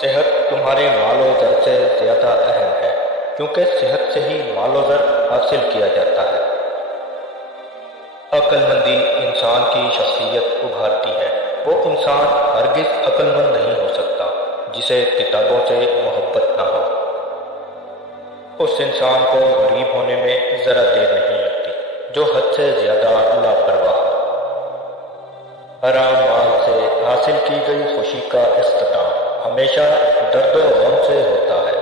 صحت تمہارے مال و زر سے زیادہ اہم ہے، کیونکہ صحت سے ہی مال و زر حاصل کیا جاتا ہے۔ عقل مندی انسان کی شخصیت ابھارتی ہے۔ وہ انسان ہرگز عقل مند نہیں ہو سکتا جسے کتابوں سے محبت نہ ہو۔ اس انسان کو غریب ہونے میں ذرا دیر نہیں لگتی جو حد سے زیادہ لاپرواہ ہو۔ حرام مال سے حاصل کی گئی خوشی کا اختتام ہمیشہ درد و غم سے ہوتا ہے۔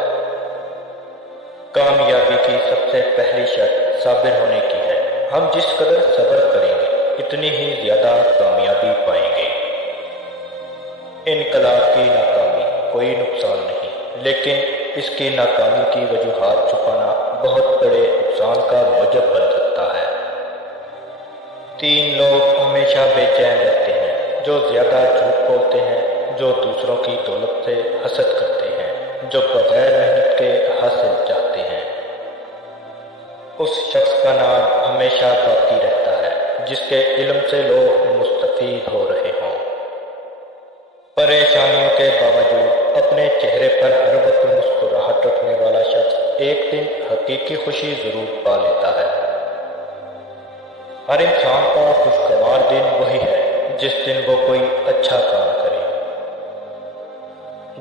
کامیابی کی سب سے پہلی شرط صابر ہونے کی ہے۔ ہم جس قدر صبر کریں گے اتنی ہی زیادہ کامیابی پائیں گے۔ انقلاب کی ناکامی کوئی نقصان نہیں، لیکن اس کی ناکامی کی وجوہات چھپانا بہت بڑے نقصان کا موجب بن سکتا ہے۔ 3 لوگ ہمیشہ بے چین رہتے ہیں: جو زیادہ جھوٹ بولتے ہیں، جو دوسروں کی دولت سے حسد کرتے ہیں، جو بغیر محنت کے حاصل چاہتے ہیں۔ اس شخص کا نام ہمیشہ باقی رہتا ہے جس کے علم سے لوگ مستفید ہو رہے ہوں۔ پریشانیوں کے باوجود اپنے چہرے پر ہر وقت مسکراہٹ رکھنے والا شخص ایک دن حقیقی خوشی ضرور پا لیتا ہے۔ ہر انسان کا خوشگوار دن وہی ہے جس دن وہ کوئی اچھا کام کرے۔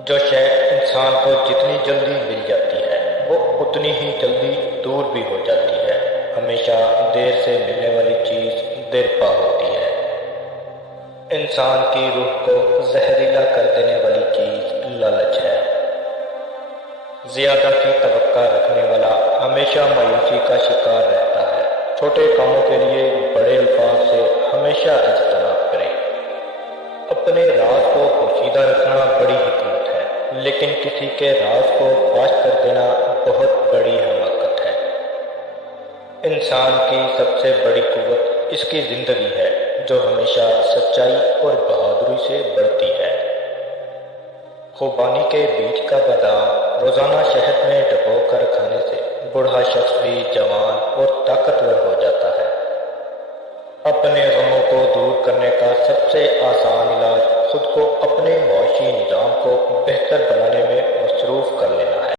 جو شے انسان کو جتنی جلدی مل جاتی ہے وہ اتنی ہی جلدی دور بھی ہو جاتی ہے۔ ہمیشہ دیر سے ملنے والی چیز دیر پا ہوتی ہے۔ انسان کی روح کو زہریلا کر دینے والی چیز لالچ ہے۔ زیادہ کی توقع رکھنے والا ہمیشہ مایوسی کا شکار رہتا ہے۔ چھوٹے کاموں کے لیے بڑے الفاظ سے ہمیشہ اجتناب کریں۔ اپنے راز کو پوشیدہ رکھنا بڑی حکمت ہے، لیکن کسی کے راز کو فاش کر دینا بہت بڑی حماقت ہے۔ انسان کی سب سے بڑی قوت اس کی زندگی ہے، جو ہمیشہ سچائی اور بہادری سے بڑھتی ہے۔ خوبانی کے بیج کا بادام روزانہ شہد میں ڈبو کر کھانے سے بوڑھا شخص بھی جوان اور طاقتور ہو جاتا ہے۔ اپنے غموں کو دور کرنے کا سب سے آسان علاج خود کو اپنے معاشی نظام کو بہتر بنانے میں مصروف کر لینا ہے۔